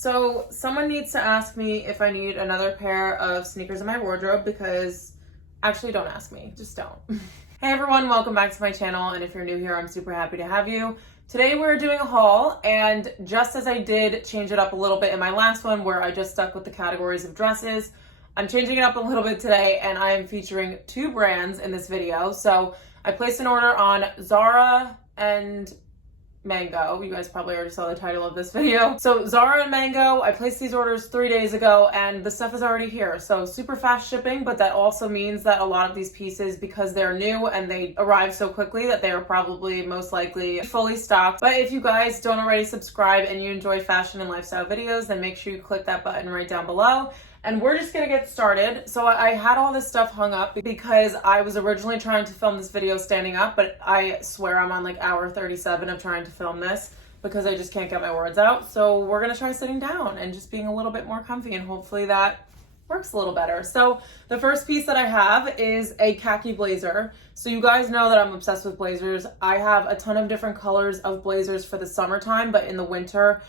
So someone needs to ask me if I need another pair of sneakers in my wardrobe, because actually don't ask me, just don't. Hey everyone, welcome back to my channel, and if you're new here, I'm super happy to have you. Today we're doing a haul, and just as I did change it up a little bit in my last one where I just stuck with the categories of dresses, I'm changing it up a little bit today, and I am featuring two brands in this video. So I placed an order on ZARA and Mango. You guys probably already saw the title of this video. So ZARA and Mango, I placed these orders 3 days ago and the stuff is already here. So super fast shipping, but that also means that a lot of these pieces, because they're new and they arrive so quickly, that they are probably most likely fully stocked. But if you guys don't already subscribe and you enjoy fashion and lifestyle videos, then make sure you click that button right down below. And we're just gonna get started. So I had all this stuff hung up because I was originally trying to film this video standing up, but I swear I'm on like hour 37 of trying to film this because I just can't get my words out. So we're gonna try sitting down and just being a little bit more comfy, and hopefully that works a little better. So the first piece that I have is a khaki blazer. So you guys know that I'm obsessed with blazers. I have a ton of different colors of blazers for the summertime, but in the winter,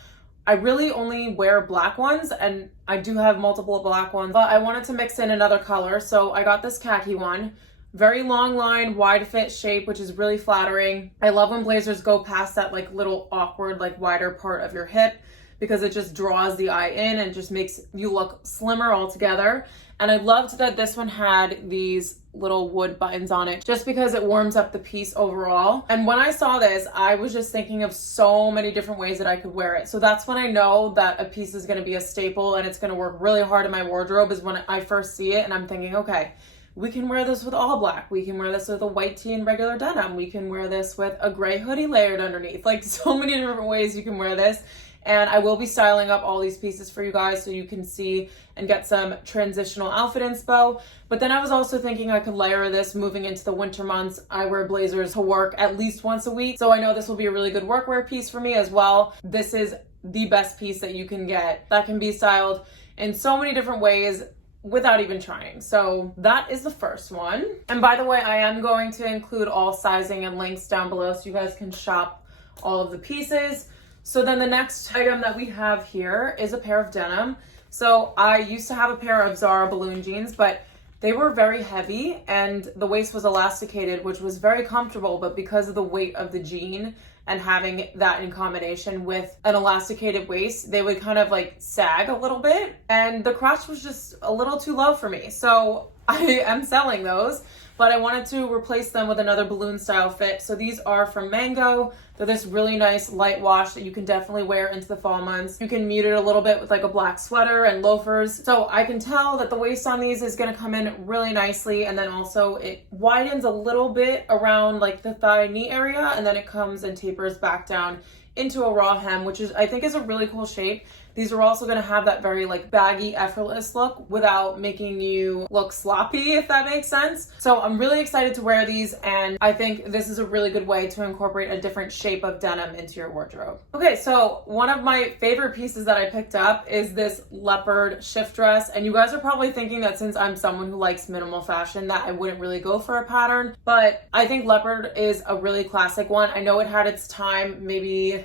I really only wear black ones, and I do have multiple black ones, but I wanted to mix in another color. So I got this khaki one, very long line, wide fit shape, which is really flattering. I love when blazers go past that like little awkward, like wider part of your hip, because it just draws the eye in and just makes you look slimmer altogether. And I loved that this one had these little wood buttons on it, just because it warms up the piece overall. And when I saw this, I was just thinking of so many different ways that I could wear it. So that's when I know that a piece is gonna be a staple and it's gonna work really hard in my wardrobe, is when I first see it and I'm thinking, okay, we can wear this with all black. We can wear this with a white tee and regular denim. We can wear this with a gray hoodie layered underneath. Like, so many different ways you can wear this. And I will be styling up all these pieces for you guys so you can see and get some transitional outfit inspo. But then I was also thinking I could layer this moving into the winter months. I wear blazers to work at least once a week, so I know this will be a really good workwear piece for me as well. This is the best piece that you can get that can be styled in so many different ways without even trying. So that is the first one. And by the way, I am going to include all sizing and links down below so you guys can shop all of the pieces. So then the next item that we have here is a pair of denim. So I used to have a pair of ZARA balloon jeans, but they were very heavy and the waist was elasticated, which was very comfortable, but because of the weight of the jean and having that in combination with an elasticated waist, they would kind of like sag a little bit, and the crotch was just a little too low for me. So I am selling those, but I wanted to replace them with another balloon style fit. So these are from Mango. They're this really nice light wash that you can definitely wear into the fall months. You can mute it a little bit with like a black sweater and loafers. So I can tell that the waist on these is gonna come in really nicely, and then also it widens a little bit around like the thigh knee area, and then it comes and tapers back down into a raw hem, which is, I think, is a really cool shape. These are also gonna have that very like baggy, effortless look without making you look sloppy, if that makes sense. So I'm really excited to wear these, and I think this is a really good way to incorporate a different shape of denim into your wardrobe. Okay, so one of my favorite pieces that I picked up is this leopard shift dress, and you guys are probably thinking that since I'm someone who likes minimal fashion that I wouldn't really go for a pattern, but I think leopard is a really classic one. I know it had its time maybe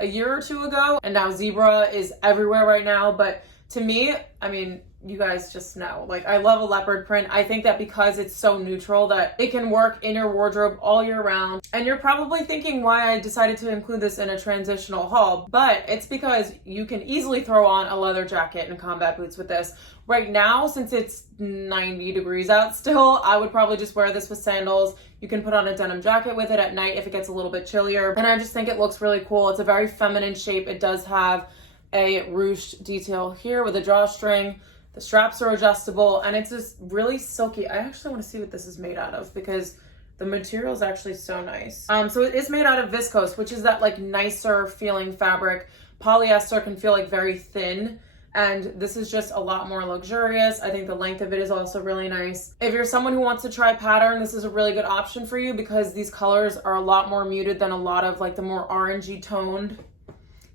a year or two ago, and now zebra is everywhere right now, but to me, I mean, you guys just know, like, I love a leopard print. I think that because it's so neutral that it can work in your wardrobe all year round. And you're probably thinking why I decided to include this in a transitional haul, but it's because you can easily throw on a leather jacket and combat boots with this. Right now, since it's 90 degrees out still, I would probably just wear this with sandals. You can put on a denim jacket with it at night if it gets a little bit chillier. And I just think it looks really cool. It's a very feminine shape. It does have a ruched detail here with a drawstring. The straps are adjustable, and it's just really silky. I actually want to see what this is made out of because the material is actually so nice. So it is made out of viscose, which is that like nicer feeling fabric. Polyester can feel like very thin, and this is just a lot more luxurious. I think the length of it is also really nice. If you're someone who wants to try pattern, this is a really good option for you because these colors are a lot more muted than a lot of like the more orangey toned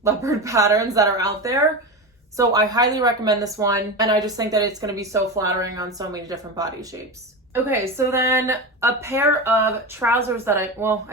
leopard patterns that are out there. So I highly recommend this one, and I just think that it's going to be so flattering on so many different body shapes. Okay, so then a pair of trousers that I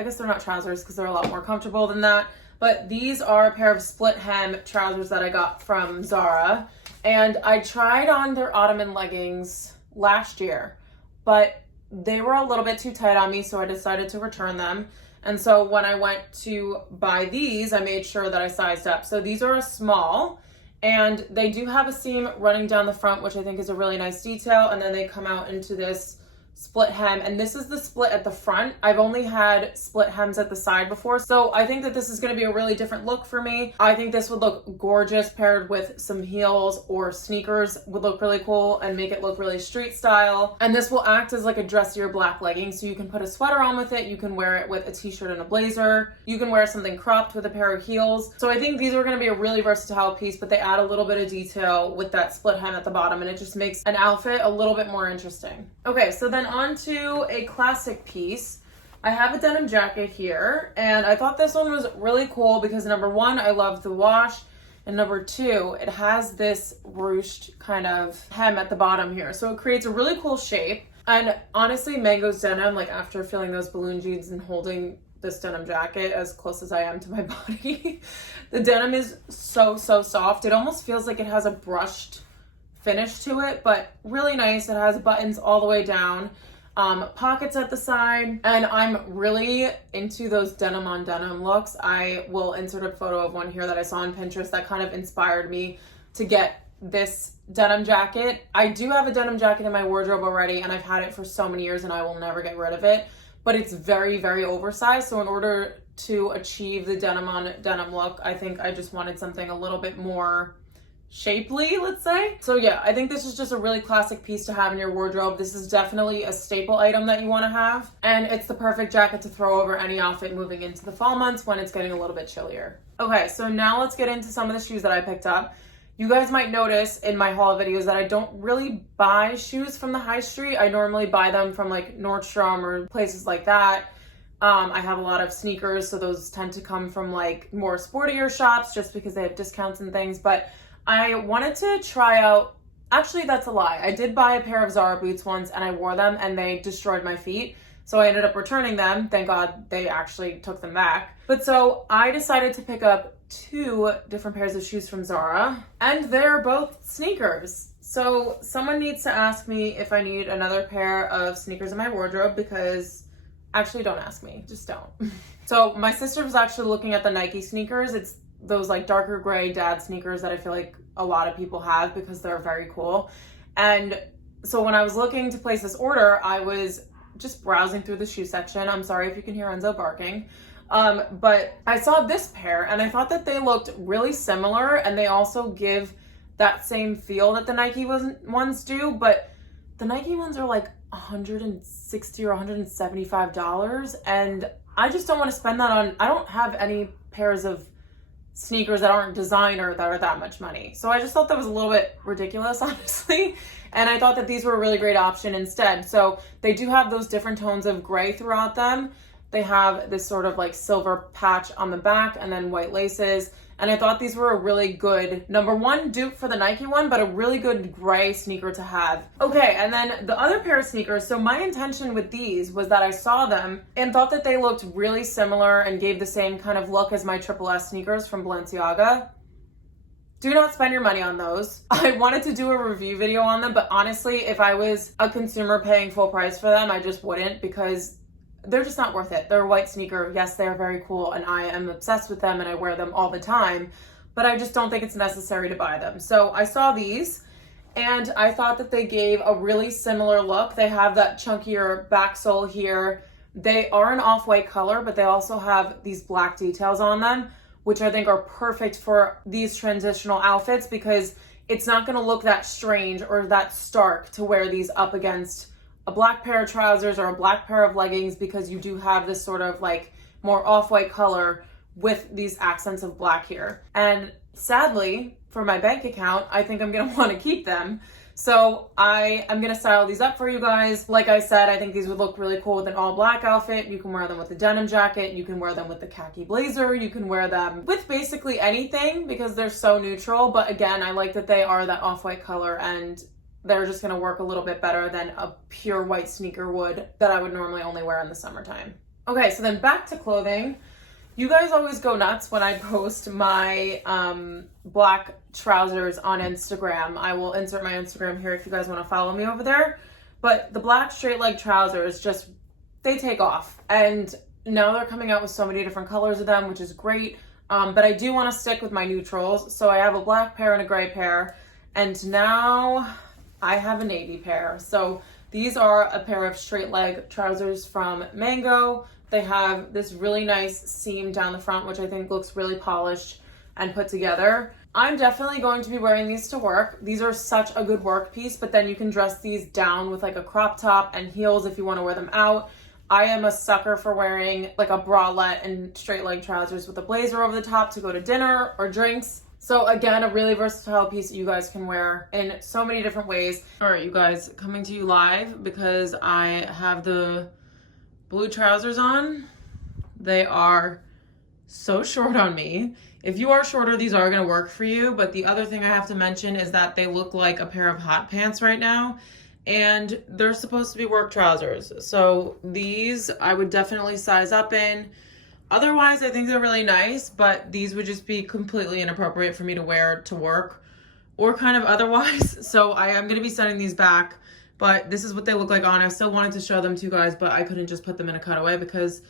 guess they're not trousers because they're a lot more comfortable than that, but these are a pair of split hem trousers that I got from ZARA. And I tried on their Ottoman leggings last year, but they were a little bit too tight on me, so I decided to return them. And so when I went to buy these, I made sure that I sized up. So these are a small, and they do have a seam running down the front, which I think is a really nice detail. And then they come out into this split hem, and this is the split at the front. I've only had split hems at the side before, so I think that this is going to be a really different look for me. I think this would look gorgeous paired with some heels or sneakers, would look really cool and make it look really street style. And this will act as like a dressier black legging, so you can put a sweater on with it, you can wear it with a t-shirt and a blazer, you can wear something cropped with a pair of heels. So I think these are going to be a really versatile piece, but they add a little bit of detail with that split hem at the bottom, and it just makes an outfit a little bit more interesting. Okay, so then on to a classic piece. I have a denim jacket here, and I thought this one was really cool because number one, I love the wash, and number two, it has this ruched kind of hem at the bottom here, so it creates a really cool shape. And honestly, Mango's denim, like after feeling those balloon jeans and holding this denim jacket as close as I am to my body, the denim is so soft. It almost feels like it has a brushed finish to it, but really nice. It has buttons all the way down, pockets at the side, and I'm really into those denim on denim looks. I will insert a photo of one here that I saw on Pinterest that kind of inspired me to get this denim jacket. I do have a denim jacket in my wardrobe already, and I've had it for so many years and I will never get rid of it, but it's very oversized. So in order to achieve the denim on denim look, I think I just wanted something a little bit more shapely, let's say. So yeah, I think this is just a really classic piece to have in your wardrobe. This is definitely a staple item that you want to have, and it's the perfect jacket to throw over any outfit moving into the fall months when it's getting a little bit chillier. Okay, so now let's get into some of the shoes that I picked up. You guys might notice in my haul videos that I don't really buy shoes from the high street. I normally buy them from like Nordstrom or places like that. I have a lot of sneakers, so those tend to come from like more sportier shops just because they have discounts and things. But I wanted to try out, actually that's a lie. I did buy a pair of ZARA boots once and I wore them and they destroyed my feet. So I ended up returning them. Thank God they actually took them back. But so I decided to pick up two different pairs of shoes from ZARA, and they're both sneakers. So someone needs to ask me if I need another pair of sneakers in my wardrobe, because actually don't ask me, just don't. So my sister was actually looking at the Nike sneakers. It's those like darker gray dad sneakers that I feel like a lot of people have because they're very cool. And so when I was looking to place this order, I was just browsing through the shoe section. I'm sorry if you can hear Enzo barking. But I saw this pair and I thought that they looked really similar, and they also give that same feel that the Nike ones do, but the Nike ones are like $160 or $175, and I just don't want to spend that on, I don't have any pairs of sneakers that aren't designer that are that much money. So I just thought that was a little bit ridiculous, honestly. And I thought that these were a really great option instead. So they do have those different tones of gray throughout them. They have this sort of like silver patch on the back and then white laces. And I thought these were a really good, number one, dupe for the Nike one, but a really good gray sneaker to have. Okay, and then the other pair of sneakers, so my intention with these was that I saw them and thought that they looked really similar and gave the same kind of look as my Triple S sneakers from Balenciaga. Do not spend your money on those. I wanted to do a review video on them, but honestly, if I was a consumer paying full price for them, I just wouldn't, because they're just not worth it. They're a white sneaker. Yes, they are very cool, and I am obsessed with them and I wear them all the time, but I just don't think it's necessary to buy them. So I saw these and I thought that they gave a really similar look. They have that chunkier back sole here. They are an off-white color, but they also have these black details on them, which I think are perfect for these transitional outfits, because it's not gonna look that strange or that stark to wear these up against a black pair of trousers or a black pair of leggings, because you do have this sort of like more off-white color with these accents of black here. And sadly, for my bank account, I think I'm gonna wanna keep them. So I am gonna style these up for you guys. Like I said, I think these would look really cool with an all black outfit. You can wear them with a denim jacket. You can wear them with the khaki blazer. You can wear them with basically anything because they're so neutral. But again, I like that they are that off-white color, and they're just gonna work a little bit better than a pure white sneaker would that I would normally only wear in the summertime. Okay, so then back to clothing. You guys always go nuts when I post my black trousers on Instagram. I will insert my Instagram here if you guys want to follow me over there. But the black straight leg trousers, just, they take off. And now they're coming out with so many different colors of them, which is great. But I do want to stick with my neutrals. So I have a black pair and a gray pair. And now I have a navy pair. So these are a pair of straight leg trousers from Mango. They have this really nice seam down the front, which I think looks really polished and put together. I'm definitely going to be wearing these to work. These are such a good work piece, but then you can dress these down with like a crop top and heels if you want to wear them out. I am a sucker for wearing like a bralette and straight leg trousers with a blazer over the top to go to dinner or drinks. So again, a really versatile piece that you guys can wear in so many different ways. All right, you guys, coming to you live because I have the blue trousers on. They are so short on me. If you are shorter, these are gonna work for you, but the other thing I have to mention is that they look like a pair of hot pants right now, and they're supposed to be work trousers. So these I would definitely size up in. Otherwise, I think they're really nice, but these would just be completely inappropriate for me to wear to work or kind of otherwise. So I am gonna be sending these back. But this is what they look like on. I still wanted to show them to you guys, but I couldn't just put them in a cutaway because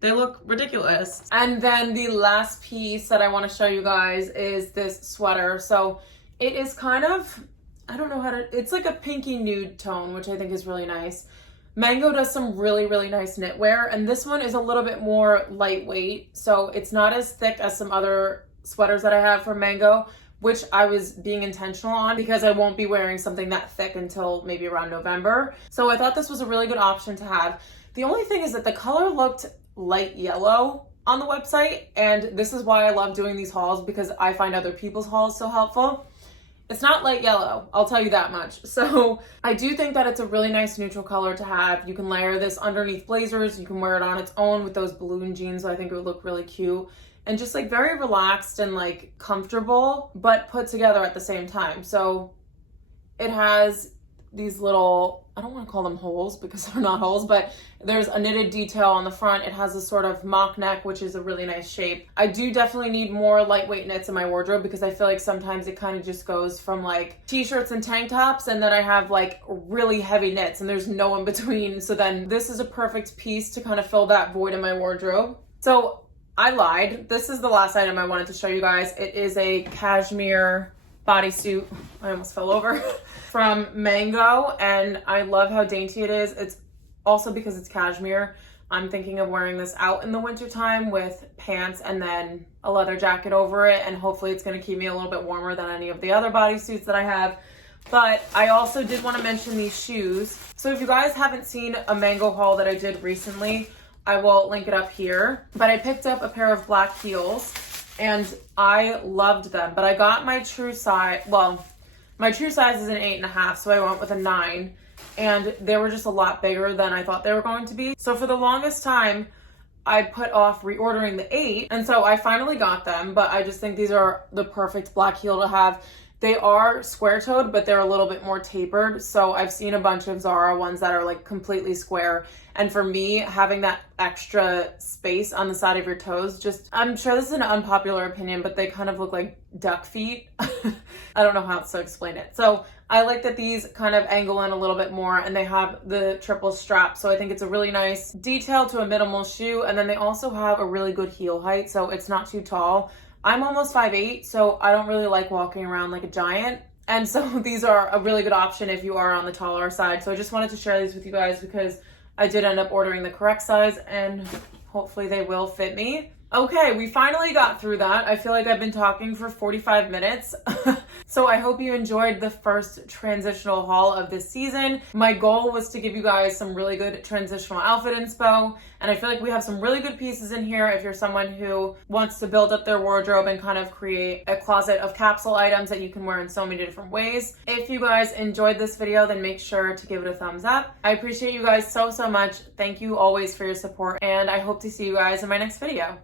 they look ridiculous. And then the last piece that I want to show you guys is this sweater. So it is kind of, I don't know how to, it's like a pinky nude tone, which I think is really nice. Mango does some really, really nice knitwear, and this one is a little bit more lightweight. So it's not as thick as some other sweaters that I have from Mango, which I was being intentional on because I won't be wearing something that thick until maybe around November. So I thought this was a really good option to have. The only thing is that the color looked light yellow on the website, and this is why I love doing these hauls because I find other people's hauls so helpful. It's not light yellow, I'll tell you that much. So I do think that it's a really nice neutral color to have. You can layer this underneath blazers. You can wear it on its own with those balloon jeans. So I think it would look really cute. And just like very relaxed and like comfortable, but put together at the same time. So it has these little, I don't want to call them holes because they're not holes, but there's a knitted detail on the front. It has a sort of mock neck, which is a really nice shape. I do definitely need more lightweight knits in my wardrobe because I feel like sometimes it kind of just goes from like t-shirts and tank tops, and then I have like really heavy knits and there's no in between. So then this is a perfect piece to kind of fill that void in my wardrobe. So I lied. This is the last item I wanted to show you guys. It is a cashmere bodysuit. I almost fell over. From Mango, and I love how dainty it is. It's also because it's cashmere. I'm thinking of wearing this out in the wintertime with pants and then a leather jacket over it, and hopefully it's going to keep me a little bit warmer than any of the other bodysuits that I have. But I also did want to mention these shoes. So if you guys haven't seen a Mango haul that I did recently, I will link it up here. But I picked up a pair of black heels and I loved them. But I got my true size, well, my true size is an 8.5, so I went with a 9. And they were just a lot bigger than I thought they were going to be. So for the longest time, I put off reordering the 8. And so I finally got them, but I just think these are the perfect black heel to have. They are square-toed, but they're a little bit more tapered. So I've seen a bunch of ZARA ones that are like completely square. And for me, having that extra space on the side of your toes, just, I'm sure this is an unpopular opinion, but they kind of look like duck feet. I don't know how else to explain it. So I like that these kind of angle in a little bit more, and they have the triple strap. So I think it's a really nice detail to a minimal shoe. And then they also have a really good heel height, so it's not too tall. I'm almost 5'8", so I don't really like walking around like a giant. And so these are a really good option if you are on the taller side. So I just wanted to share these with you guys because I did end up ordering the correct size and hopefully they will fit me. Okay, we finally got through that. I feel like I've been talking for 45 minutes. So I hope you enjoyed the first transitional haul of this season. My goal was to give you guys some really good transitional outfit inspo, and I feel like we have some really good pieces in here if you're someone who wants to build up their wardrobe and kind of create a closet of capsule items that you can wear in so many different ways. If you guys enjoyed this video, then make sure to give it a thumbs up. I appreciate you guys so much. Thank you always for your support, and I hope to see you guys in my next video.